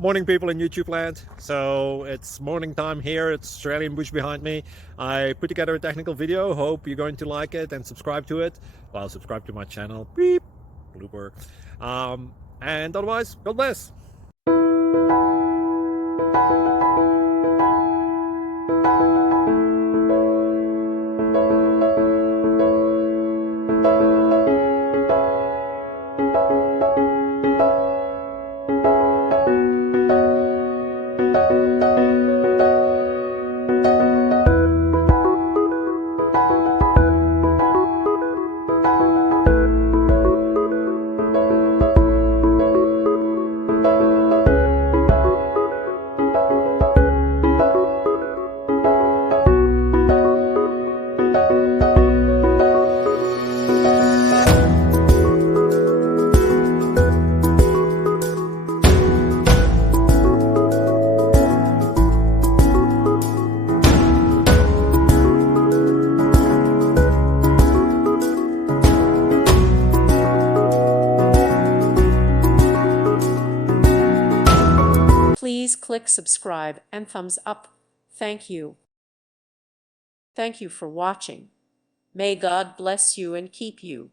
Morning people in YouTube land. So it's morning time here. It's Australian bush behind me. I put together a technical video. Hope you're going to like it and subscribe to it. Well, subscribe to my channel. Beep. Blooper. And otherwise, God bless. Please click subscribe and thumbs up. Thank you. Thank you for watching. May God bless you and keep you.